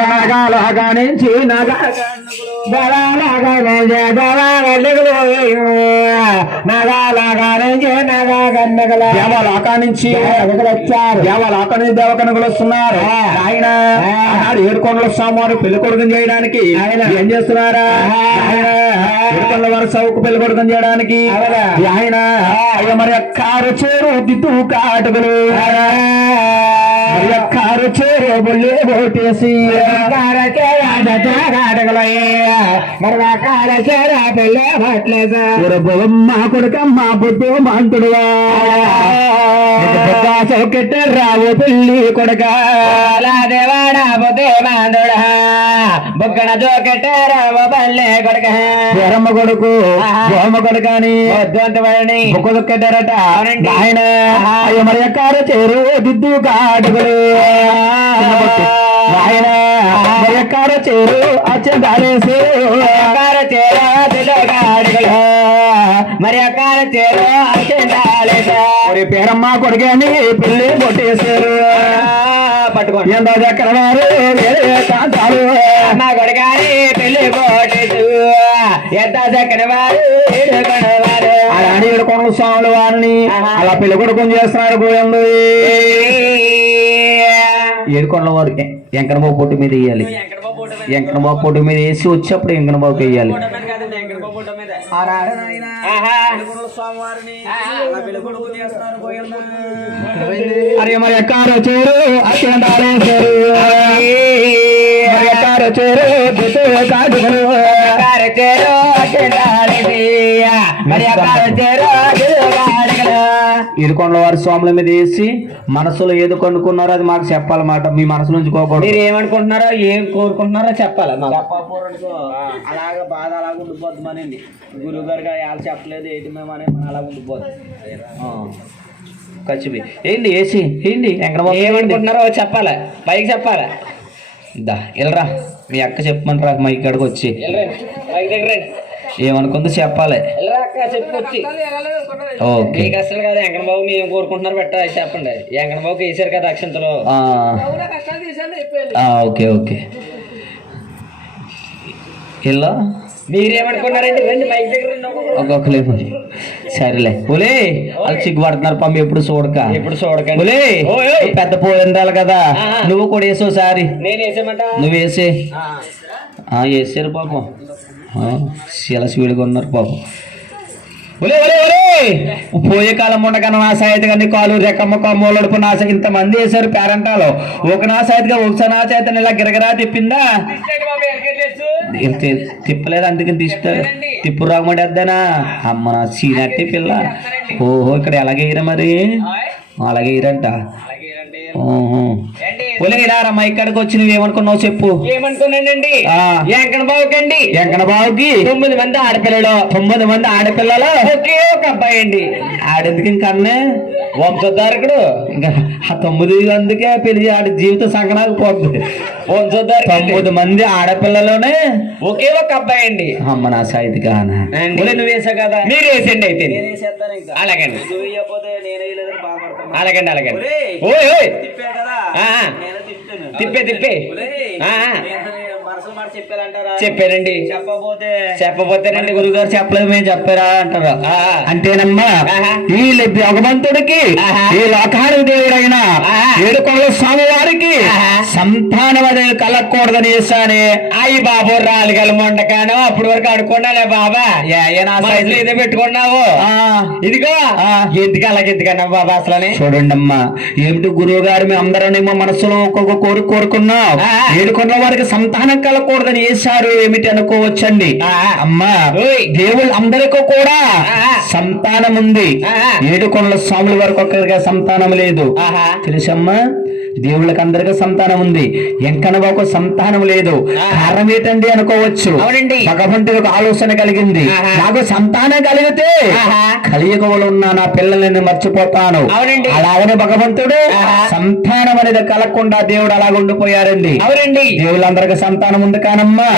నగాలగా నుంచి నగా దేవలాకా నుంచి వచ్చారు దేవలాకా నుంచి దేవకనుగులు వస్తున్నారు ఆయన ఆనాడు ఏడుకొండల స్వామివారు పెళ్ళి కొడుకుని చేయడానికి ఆయన ఏం చేస్తున్నారా? ఆయన ఏడుకొండల వారి సౌకు పెళ్ళి కొడుకుని చేయడానికి ఆయన మరి కారు చేరు దిద్దు కాటుకులు. కారు చేరు బుల్లి ఓటేసి కార బొమ్మ కొడుకమ్మ బుద్ధు మంతుడువా? సౌకెట్ట రావు పెళ్ళి కొడక. దేవాడా బుద్ధి మంతుడా? బొక్కన జోకెట్ట రావు పల్లె కొడక. బొరమ్మ కొడుకు బొమ్మ కొడుకని వద్దంతవాడిని బొక్క దొక్కెట్టారట ఆయన మరి ఎక్కారు చేరు దిద్దు ఆయన ఎక్కారు చేరు అచ్చందారేసు ఎక్కార చేరు మరి ఎక్కార చేరు అచ్చందాలేసా పేరమ్మ కొడుకని పెళ్ళి కొట్టేశారు. పట్టుకోండి ఎంత చక్కెర వారు కాంతాలు అమ్మ కొడుకని పెళ్ళి కొట్టేసు ఎంత చక్కెర వారు స్వాములు వారిని అలా పెళ్ళి కొడుకుని చేస్తున్నారు గోయంలో ఏడుకొండల వారు వెంకటబాబు పొట్టు మీద వేయాలి. వెంకటబాబు పొట్టు మీద వేసి వచ్చేప్పుడు వెంకటబాబుకి వేయాలి. అరే మరి ఎక్కారో చేరు చేరు మరి ఎక్కారో చేరు దిశ కాదులు చేరు మరి ఎక్కారో చేరు ఇరుకొండల వారి స్వాముల మీద వేసి మనసులో ఏదో కొనుక్కున్నారో అది మాకు చెప్పాలన్నమాట. మీ మనసు నుంచి కోకూడదు. మీరు ఏమనుకుంటున్నారో ఏం కోరుకుంటున్నారో చెప్పాలా. చెప్పకూడదు. అలాగ బాధ అలాగ ఉండిపోద్ది మనండి గురువు గారికి వాళ్ళు చెప్పలేదు ఏంటి మేము అని మన అలాగ ఉండిపోద్ది. ఖచ్చితంగా ఏంటి ఏసి ఏంటి ఎక్కడ ఏమనుకుంటున్నారో చెప్పాలా. పైకి చెప్పాలా. దా వెళ్ళరా మీ అక్క చెప్పమంటారా? మా ఇక్కడికి వచ్చి. ఏమనుకుందో చెప్పాలి. ఓకే. మీకు అసలు కదా వెంకట బాబు మేము ఏం కోరుకుంటున్నారు పెట్టా చెప్పండి. వెంకట బాబుకి వేసారు కదా అక్షంతలో. ఆ, ఆ, ఓకే ఓకే. ఇలా మీరేమనుకున్నారండి? రండి మైక్ దగ్గర. ఒక్కొక్కలే మరి సరేలే. ఒలే వాళ్ళు సిగ్గుపడుతున్నారు పంప ఎప్పుడు చూడక. ఎప్పుడు ఓయ్, ఓయ్. పెద్ద పోయిందాలి కదా. నువ్వు కూడా వేసావు సారి. నేను వేసామంట? నువ్వు వేసే. ఆ, ఆ, వేసారు పాపం. స్పీడ్గా ఉన్నారు ఒలే పోయే కాలం ఉండగా నా సాయితగా నీ కాలు రెక్కమ్మ కొమ్మోలడుపు నా సై- ఇంతమంది వేశారు పేరంటాలో. ఒక నా సాయితగా ఒకసారి నా చేతను ఇలా గిరగిరా తిప్పిందా? బాబు తిప్పలేదు అందుకని తీస్తారు తిప్పు రాకమంటేద్దానా అమ్మ నా సీనట్టి పిల్ల. ఓహో ఇక్కడ ఎలాగే వేయరా మరి? ఆయ్, అలాగే వేయరంట అలాగే రండి ఓహో రండి ఒలిగిరారా మా ఇక్కడికి వచ్చి నువ్వు ఏమనుకున్నావు చెప్పు. ఏమనుకున్నానండి? ఆ. వెంకట బాబుకి అండి వెంకట బాబుకి తొమ్మిది మంది ఆడపిల్లలు. తొమ్మిది మంది ఆడపిల్లలు? ఒకే ఒక అబ్బాయి అండి. ఆడెందుకు ఇంకా అన్నే? వంశోద్ధారకుడు ఇంకా ఆ తొమ్మిది అందుకే పెళ్ళి ఆడి జీవిత సంకనాకు పోతుంది. వంశోద్ధారకుడు తొమ్మిది మంది ఆడపిల్లలోనే ఒకే ఒక అబ్బాయి అండి. అమ్మ నా సాయితీ కానా? నువ్వు వేసావు కదా? మీరు వేసండి అయితే. అలాగండి. అలాగండి అలాగండి. ఒరేయ్. ఓయ్ ఓయ్. తిప్పా తిప్పే చెప్పారండి చెప్పకపోతే చెప్పబోతేనండి గురువు గురుగారు చెప్పలేదు మేము చెప్పారా అంటారు. అంతేనమ్మా. ఈ భగవంతుడికి ఆహా. ఈ లోకానికి దేవుడైన ఆహా. ఏడుకొండల స్వామి సంతానం అనేది కలగకూడదని చేశానే అయ్యి బాబు రాలుగల మొండకాను అప్పటి వరకు అడుకున్నాలే బాబా ఏదో పెట్టుకున్నావు ఇదిగో. ఎందుకు అలాగే ఎందుకన్నా బాబా అసలని చూడండి అమ్మా ఏమిటి గురువు గారు మేము అందరం మనసులో ఒక్కొక్క కోరిక కోరుకున్నాం ఆ. ఏడుకొండల వారికి సంతానం కలగకూడదని చేశారు ఏమిటి అనుకోవచ్చండి ఆ. అమ్మా. దేవుళ్ళు అందరికీ కూడా. సంతానం ఉంది. ఏడుకొండల స్వాముల వరకు ఒక్కరిగా సంతానం లేదు తెలుసమ్మా దేవుళ్ళకి అందరికీ సంతానం ఉంది. ఎంకనబాకు సంతానం లేదు. కారణం ఏంటండి అనుకోవచ్చు? అవునండి. భగవంతుడికి ఒక ఆలోచన కలిగింది. నాకు సంతానం కలిగితే. కలియుగంలో ఉన్న నా పిల్లల్ని మర్చిపోతాను. అలాగనే భగవంతుడు. సంతానం అనేది కలగకుండా దేవుడు అలాగ ఉండిపోయారండి అవునండి. దేవుళ్ళందరికీ సంతానం ఉంది కానమ్మా.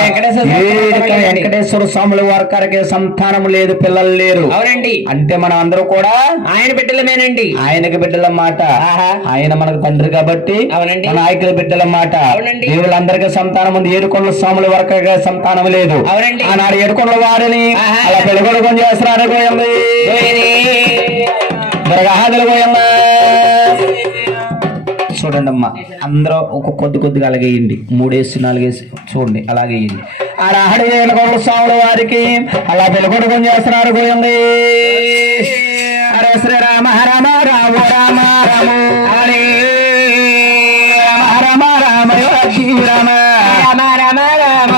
వెంకటేశ్వర స్వాముల వారికి సంతానం లేదు పిల్లలు లేరు. అవునండి. అంటే మనం అందరూ కూడా ఆయన బిడ్డలమేనండి. ఆయనకి బిడ్డల మాట. ఆయన మనకు తండ్రి కాబట్టి మన నాయకుల బిడ్డల మాట. దేవుళ్ళందరికీ సంతానం ఉంది. ఏడుకొండల స్వాముల వరకు సంతానం లేదు. ఆనాడు ఏడుకొండల వారిని. అలా పెళ్ళగొడుకొని చేస్తున్నారు చూడండి అమ్మా అందరూ ఒక కొద్ది కొద్దిగా అలాగే వేయండి. మూడేసి నాలుగేసి చూడండి అలాగే వేయండి. అలా ఆడి ఏడుకొండల స్వాముల వారికి అలా పెళ్ళగొడుకొని చేస్తున్నారు గోయమ్మ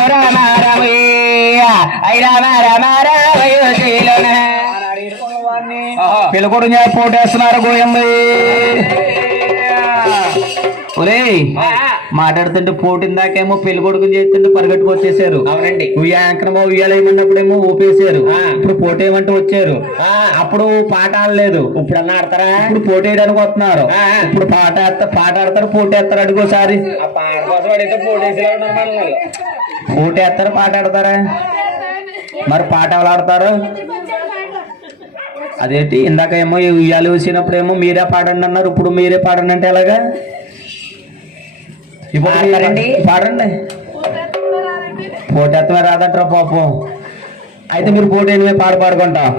రామ రామ రామ ఐ రామ రామ రామ యోగిలోన పిల్లకొడు పోటేస్తున్నారు గోయమ్మ ఒరేయ్ మాట్లాడుతుంటే పోటిందాకేమో పెళ్ళి కొడుకుని చేస్తుంటే పరిగెట్టుకు వచ్చేసారు. అవునండి. ఉయ్యాంకనమో ఉయ్యాలేమన్నప్పుడేమో ఊపేశారు. ఇప్పుడు పోటేయమంటే వచ్చారు. ఆ, అప్పుడు పాట ఆడలేదు. ఇప్పుడు అన్న ఆడతారా? ఇప్పుడు పోటేయడానికి వస్తున్నారు. ఆ. ఇప్పుడు పాట పాట ఆడతారు అడుగోసారి పాట ఉన్నారు మన వాళ్ళు. పోటేస్తారు పాట ఆడతారా? మరి పాట ఎవరు ఆడతారు? అదేంటి? ఇందాక ఏమో ఉయ్యాలు వేసినప్పుడు ఏమో మీరే పాడండి అన్నారు. ఇప్పుడు మీరే పాడండి అంటే ఎలాగా? ఇప్పుడు? పాడండి పోటెత్తమే రాదంటారా పాపం. అయితే మీరు పోటీ పాట పాడుకుంటాం.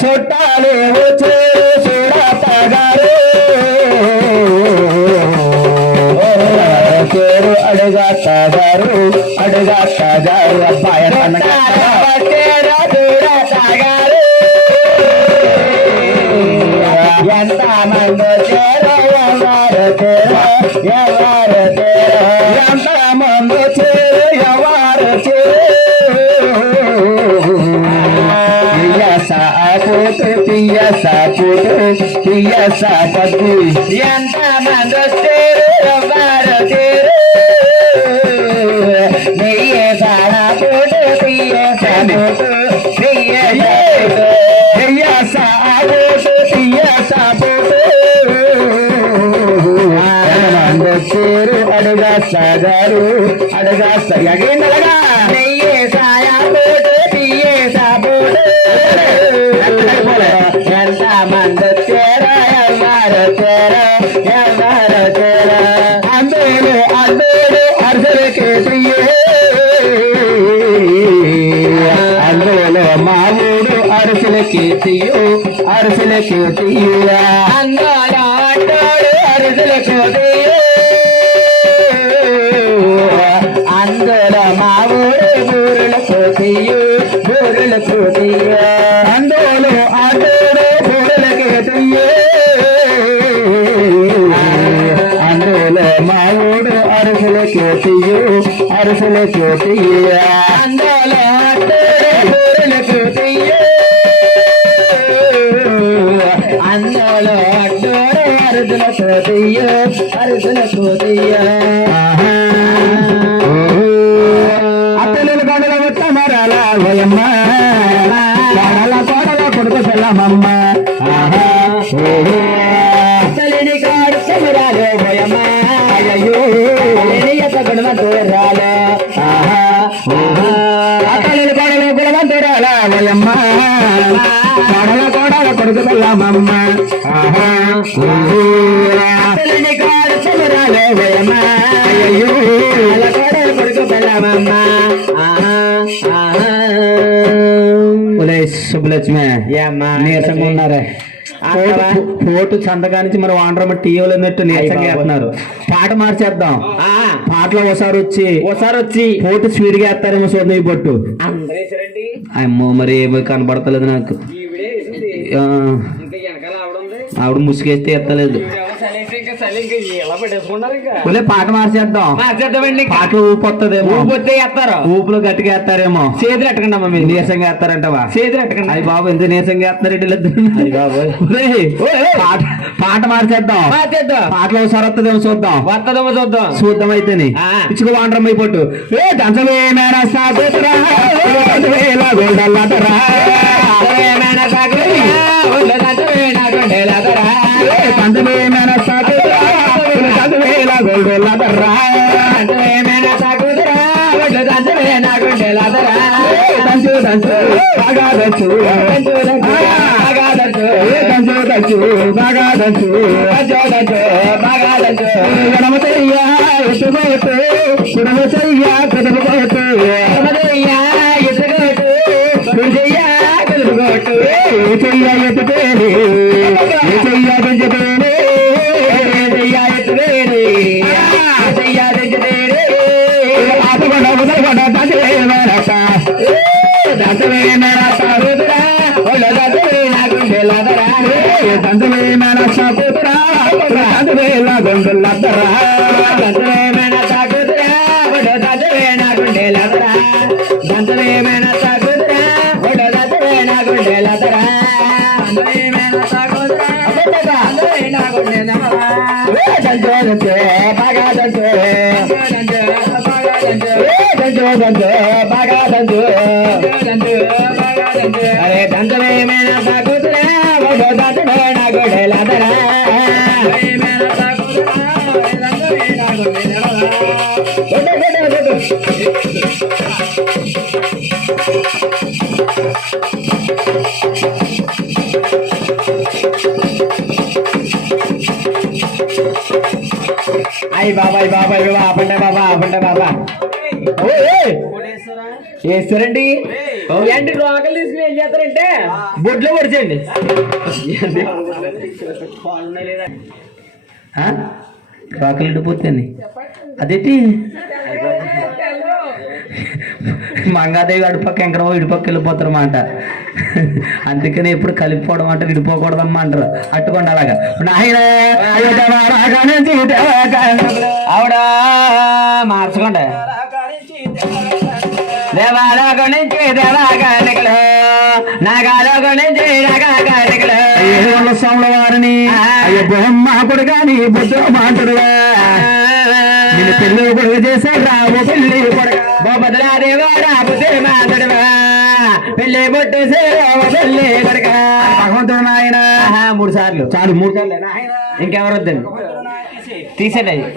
చుట్టాలు వచ్చే అడుగా తాగారు అడుగా తాగారు. అబ్బాయి ఎంత మంది చేరో ఎవరు చేరో ఎవరు చేరో ఎంత మంది చేరు ఎవరు పియ సాపుటు పియ సాపుటు పియ సాపతి ఎంత మంది చేరు ఎవరు చేరు పియ సాపుటు పియ సాపుటు పియ సాగారు అడుగా సగేందలగా నెయ్యే సాయా పోటు తీయే సాపోటు ఎంత మంది చేర ఎవరు చేర ఎవరు చేర అందరూ అందరూ అర్జులకి తీయే అందులో మామూడు అరసులకి తీయు అరసులకి తీయ అందరూ అంటాడు అరసులకు తీయు బూరులకు తీయు బూరులకు తీయ అందులో ఆటోడు బూరులకి తీయు అందులో మామూడు అరసులకి తీయు అరసులకి తీయ అందులో ఆటోడు బూరులకు తీయు అందులో అడ్డోడు అరుదుల కోదియ అరుదుల కోదియ సెల్లమమ్మ అత్తలిని కాడు సెమరాలు వయమ్మ అయ్యో గడవ దూరాలు అత్తలు గడల గుణవంతురాల వయమ్మ కోడల కోడల కొడుకు సెల్లమమ్మ అత్తలిని కాడు అయ్యో కోడల కొడుకు సెల్లమమ్మ ఒలే శుభలక్ష్మి నీరసంగా ఉన్నారే? పోటు సంతకా నుంచి మరి వాండ్రమ్మ టీవీలో ఉన్నట్టు నీరసంగా. వేస్తున్నారు పాట మార్చేద్దాం. ఆ, పాటలో ఒకసారి వచ్చి. ఓసారి వచ్చి. పోటు స్పీడ్గా వేస్తారేమో ఈ పొట్టు అమ్మో మరి ఏమో కనబడతలేదు నాకు. ఆవిడ ముసుగేస్తే ఎత్తలేదు. పాట మార్చేద్దాం. మార్చేద్దామండి పాట ఊపు వస్తుందేమో ఊపొత్తే వేస్తారు ఊపులో గట్టిగా వేస్తారేమో. చేతులు ఎట్టకండి అమ్మ మీరు. నీరసంగా వేస్తారంటవా? చేతులు ఎట్టకండి అయ్యి బాబు ఎంత నీరసంగా ఒరేయ్, పాట పాట మార్చేద్దాం. మార్చేద్దాం. పాటలో ఒకసారి వస్తుందేమో చూద్దాం. వస్తుందేమో చూద్దాం. చూద్దాం అయితేని. ఆ. ఇచ్చుకో వాండ్రం అయిపోట్టు ఏ దంచవే మేనా సాగుతురా దంచవేలా గోల్డల్లాటరా ఏమైనా సాగుతుందా? ఒళ్ళు దంచవేనా గుండెలాదరా? దంచు దంచు బాగా దంచు దంచు, బాగా దంచు. దంచు దంచు బాగా దంచు దంచు, దంచు, బాగా దంచు. గణమతయ్య ఎత్తుకోటు గుణమతయ్య కదలకోటు పరమదయ్యా, ఇసుగోటు, గుడిదయ్యా, గులుగోటు. ఏ చెయ్య ఎత్తుతేనే ఏ చెయ్య தந்தவே மேரா சாருதரா ஒல்ல தந்தவே நாக்கும் செல்லாதரா தந்த అయ్యి బాబాయ్ బాబాయ్ బాబా బాబా వేస్తారండి ఏంటి రోగలు తీసుకుని ఏం చేస్తారంటే? బొడ్లో పొడిచేయండి. రాకలు ఇడిపోతుంది అదేంటి? మంగాదేవి అడుపక్క ఎంకరమో ఇటుపక్క వెళ్ళిపోతారు అన్నమాట అందుకని ఎప్పుడు కలిపిపోవడం అంటే విడిపోకూడదమ్మా అంటారు. అట్టుకోండి అలాగా. నాయన ఆవిడ మార్చుకోండి. దేవాలోక నుంచి దేవాకాలికలు నాగాలోక నుంచి నాగాకాలికలు స్వాముల వారిని అయ్యో బొమ్మ కొడుగాని బుద్ధ మాటడుగా నేను పెళ్ళి కొడుకు చేశాడు రావు పెళ్ళి కొడుక బొబ్బదలా దేవారా బుద్ధి మాతడువా పెళ్ళి బొట్టు సేవ పెళ్ళి కొడక. భగవంతుడు నాయన. మూడు సార్లు. చాలు మూడు సార్లు ఇంకెవరు వద్దండి తీసేయండి.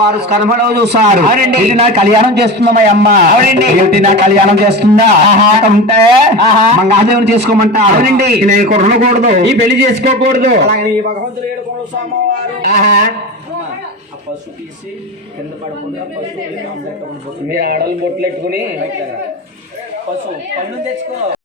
వారు కర్మలో చూసారు అవునండి. ఇది నా కళ్యాణం చేస్తుందా మా అమ్మ? అవునండి. ఏమిటి నా కళ్యాణం చేస్తుందా? ఆహా. మంగాదేవిని చేసుకోమంటా అవునండి. నేను కొనకూడదు ఈ పెళ్ళి చేసుకోకూడదు. తీసి కింద పడకుండా ఉండిపోతుంది. మీరు బొట్లు పెట్టుకుని పన్ను తెచ్చుకో.